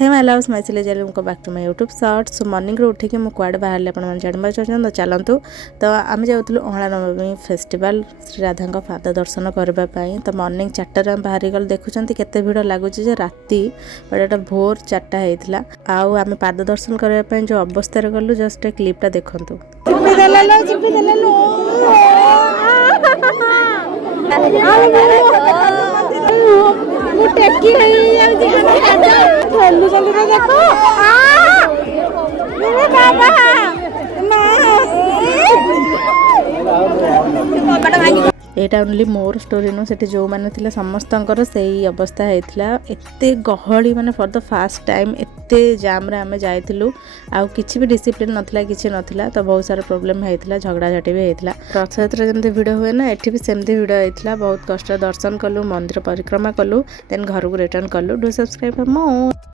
Hey my loves my सिले जेल को back to my YouTube shorts. So morning रो उठिक मु कुआडे बाहर आपण जानवा चाहते तो चलतु। तो आम जाऊँ अहला नवमी फेस्टिवल श्री राधा पाद दर्शन करने। तो मॉर्निंग 4टार बाहरी गल देखुं केते भिड़ लगुच राति बट भोर 4टा होता। आउ आम पाद दर्शन करने जो अवस्था गलु जस्ट क्लिपटा देखु। एटा ओनली मोर स्टोरी नु सेठी जो माने थिले समस्तंकर सेही अवस्था हेतिला। एते गहली माने फॉर द फर्स्ट टाइम एते जाम रे आमे जाइथिलु। आ किछि भी डिसिप्लिन नथिला किछि नथिला। तो बहुत सारा प्रॉब्लम हेतिला झगड़ा झाटी भी हेतिला। रथयात्रा जेमते भिड हुए ना एठी भी सेमते भिड हेतिला। बहुत कष्ट दर्शन कलु मंदिर परिक्रमा कलु देन घर को रिटर्न कलु। Do subscribe for more.